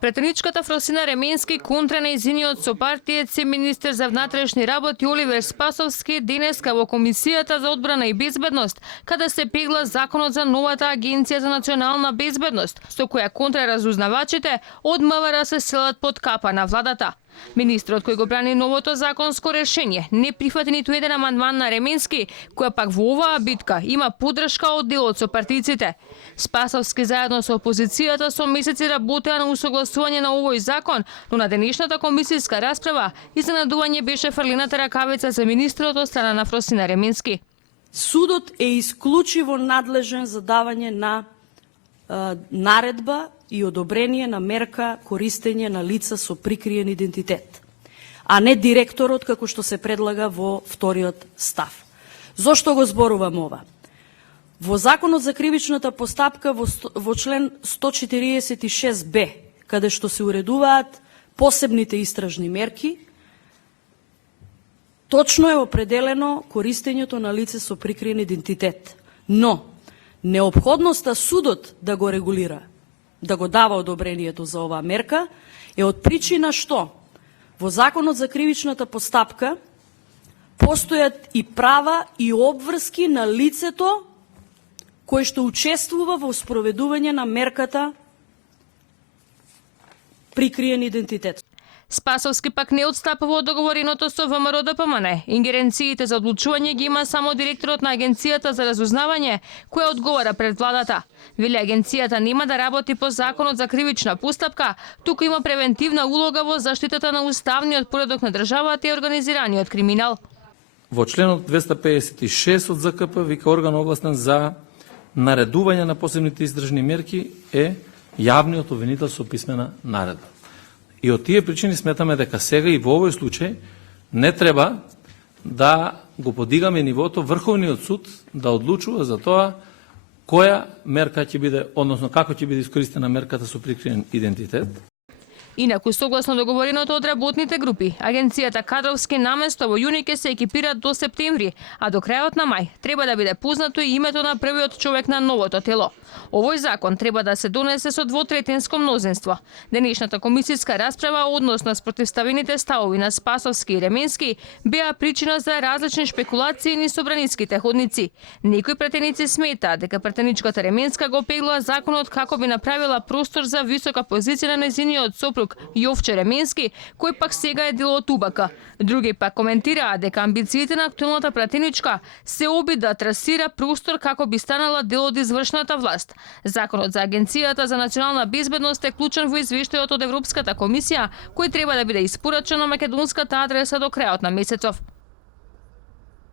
Претеничката Фросина Ременски контра нејзиниот сопартиец и министер за внатрешни работи Оливер Спасовски денеска во Комисијата за одбрана и безбедност, каде се пегла законот за новата Агенција за национална безбедност, со која контра разузнавачите од МВР се селат под капа на владата. Министрот кој го брани новото законско решение не прифати ниту еден амандман на Ременски, која пак во оваа битка има поддршка од дел од сопартиците. Спасовски заедно со опозицијата со месеци работеа на усогласување на овој закон, но на денешната комисијска расправа изненадување беше фрлината ракавица за министрот од страна на Фросина Ременски. Судот е исклучиво надлежен за давање на наредба и одобрение на мерка користење на лица со прикриен идентитет, а не директорот како што се предлага во вториот став. Зошто го зборувам ова? Во Законот за кривичната постапка во член 146б, каде што се уредуваат посебните истражни мерки, точно е определено користењето на лице со прикриен идентитет. Но неопходноста судот да го регулира, да го дава одобрението за оваа мерка, е од причина што во Законот за кривичната постапка постојат и права и обврски на лицето кој што учествува во спроведување на мерката прикриен идентитет. Спасовски пак не отстапува од договореното со ВМРО ДПМН. Ингеренциите за одлучување ги има само директорот на Агенцијата за разузнавање, која одговара пред владата. Вели агенцијата нема да работи по Законот за кривична постапка, туку има превентивна улога во заштитата на уставниот поредок на државата и организираниот криминал. Во членот 256 од ЗКП вика орган овластен за наредување на посебните издржни мерки е јавниот обвинител со писмена наредба. И од тие причини сметаме дека сега и во овој случај не треба да го подигаме нивото Врховниот суд да одлучува за тоа која мерка ќе биде, односно како ќе биде искористена мерката со прикриен идентитет. Инаку, согласно договореното од работните групи, агенцијата кадровски наместо во јуни ќе се екипира до септември, а до крајот на мај треба да биде познато и името на првиот човек на новото тело. Овој закон треба да се донесе со двотретинско мнозинство. Денешната комисијска расправа односно спротивставените ставови на Спасовски и Ременски беа причина за различни шпекулации низ собраниските ходници. Некои претеници сметаат дека претеничката Ременска го пегла законот како би направила простор за висока позиција на нејзиниот сопруг Јовче Ременски, кој пак сега е дел од УБК. Други пак коментираат дека амбициите на актуелната пратеничка се обид да трасира простор како би станала дел од извршната власт. Законот за Агенцијата за национална безбедност е клучен во извештајот од Европската комисија, кој треба да биде испорачен на македонската адреса до крајот на месецов.